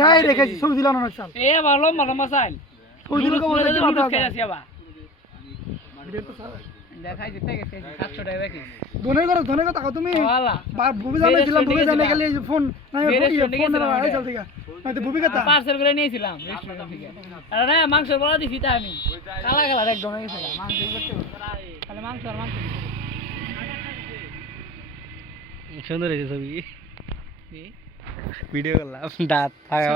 যাই রেখেছি ছবি দিলাম না চাল এ ভালো ভালো মাসাইল ছবি দিলে কত লুডুস টাকা খেয়ে আসি আবার দেখাই দিতে গেছে 700 টাকা দেখি ধনে কথা তুমি ওয়ালা ভূমি জানাই দিলাম ভূমি জানাই গেলে ফোন না ফোন আড়াই চাল থেকে নয়তো ভূমি কথা পার্সেল করে নিয়েছিলাম রেস্টুরেন্ট থেকে আরে না মাংস বলা দিছি তা আমি কালা কালা একদম হয়ে গেছে মাংস করতে তাহলে মাংস আর মাংস সুন্দর হয়েছে ছবি ভিডিও করলাম দাঁত থাকা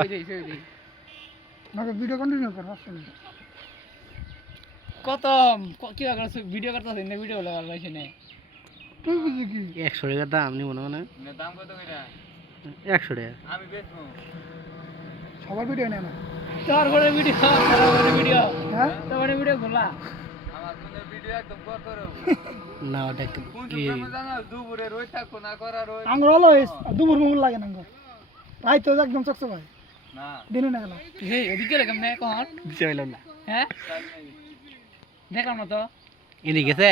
আমাকে ভিডিও কন্টিনিউ কর আসলে কত কি করছ ভিডিও করতেছ না ভিডিও লাগাল লাইছে না তুই বুঝি কি 100 টাকা দাম নি মনে মনে দাম কত কইরা 100 টাকা আমি বেচবো সবার ভিডিও নেয় না তোর বড় ভিডিও হ্যাঁ তোর ভিডিও গোলা আমার কোন ভিডিও একদম করতরো না ওটা কি তুমি জানো দুপুরে রই থাকো না করা রই আঙ্গুর হলো দুপুর মুগুর লাগে না আঙ্গুর রাই তো একদম চকচক হয় না দিনে না গেল এই ওদিকে রকম না কোন দিতে পারলাম না হ্যাঁ দেখার মতো ইন্দি গেছে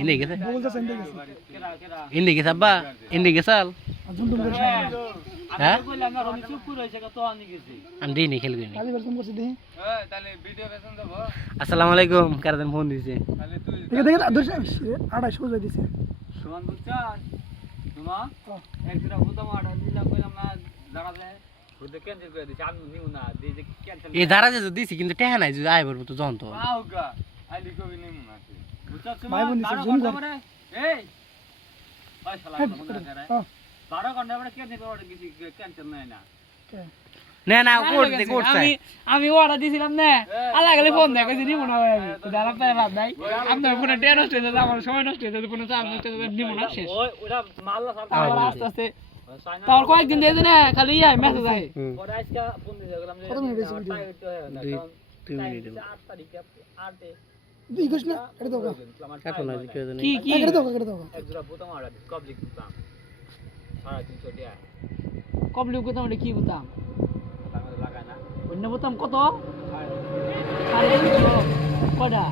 ইন্দি গেছে বল যাচ্ছে এন্ড গেছে ইন্দি গেছে আব্বা ইন্দি গেছাল জুম জুম করে হ্যাঁ কইলাম না আমি চুপ করে হইছে কত আনি গেছি আমি দিই নি খেলবি নি কালি জুম করছি দেখি এই তাহলে ভিডিও বেচন দেব আসসালামু আলাইকুম কারদান ফোন দিছে তাহলে তুই দেখে দেখে আদর্শ 250 বুঝাই দিছে সুমন বুঝছাস তোমা একজোড়া বোতাম অর্ডার দিলাম কইলাম না দাঁড়াবে ওদের ক্যান্সেল করে দিছি আমি নিউ না দিই যে ক্যান্সেল এই ধারা যে দিছি কিন্তু টেহা নাই যদি আইবার তো জান তো আউগা আইলি কবি নিমু না বুঝছাস ভাই বোন নিছে জুম কর এই ভাই শালা মনে করে 12 ঘন্টা পরে ক্যান্সেল করে দিছি ক্যান্সেল নাই না না না কোড দে কোড চাই আমি অর্ডার দিছিলাম না আলা গেলে ফোন দেয় কইছি নিমু না ভাই আমি তো দাঁড়া পায় বাদ নাই আপনার ফোনে টেন নষ্ট হয়ে যাবে আমার সময় নষ্ট হয়ে যাবে ফোনে চার্জ নষ্ট হয়ে যাবে নিমু না শেষ ওই ওটা মাল্লা আবার আস্তে আস্তে তার কয়েকদিন দিয়ে না খালি মেসেজ আয় পরে আজকে ফোন দিতে গেলাম যে কত মিনিট হয়েছে ভিডিও? 2 মিনিট 8 তারিখে 8 দুই কৃষ্ণ এটা দাও কাটো না কি জানি কি কি এটা দাও এক জোড়া বোতাম অর্ডার দিছি কবলিক বোতাম 350 টাকা কবলি কোথাও কি বুতাম বাংলা লাগায় না অন্য বুতাম কত আরে কয়টা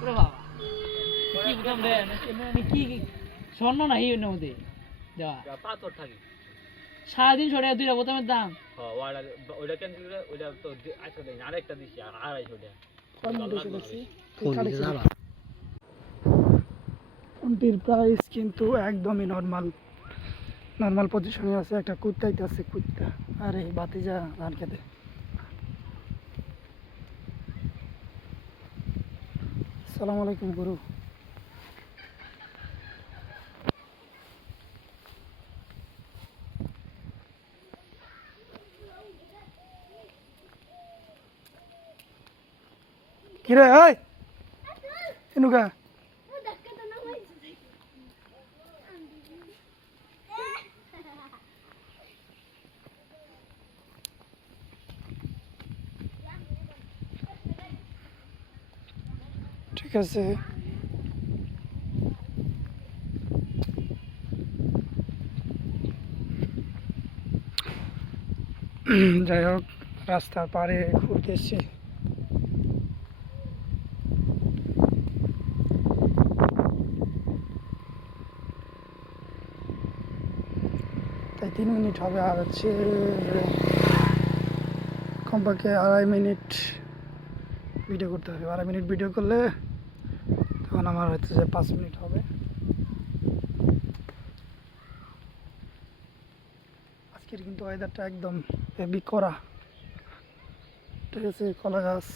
ওরে বাবা কি বুতাম রে কি স্বর্ণ নাই অন্য মধ্যে দেওয়া পাথর থাকি সারাদিন সরে দুইটা বোতামের দাম অর্ডার ওইটা ক্যান্সেল করে ওইটা তো আজকে দেন আরেকটা দিছি আর 250 টাকা ফোন দিতে যাবা ফোনটির প্রাইস কিন্তু একদমই নরমাল পজিশনে আছে একটা কুত্তাইতে আছে কুত্তা আরে বাতিজা ধান খেতে আসসালামু আলাইকুম গুরু কিরে এই এনুকা ঠিক আছে যাই হোক রাস্তার পাড়ে ঘুরতে এসছি তাই 3 মিনিট হবে আর হচ্ছে কমপক্ষে 2.5 মিনিট ভিডিও করতে হবে 2.5 মিনিট ভিডিও করলে তখন আমার হচ্ছে যে 5 মিনিট হবে আজকের কিন্তু ওয়েদারটা একদম হেভি করা ঠিক আছে কলা গাছ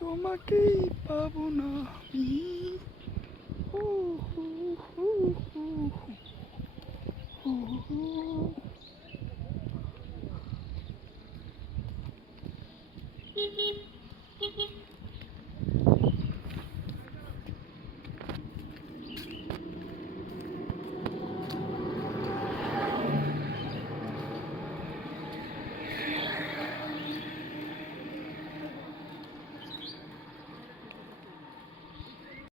তোমাকেই পাবো না আমি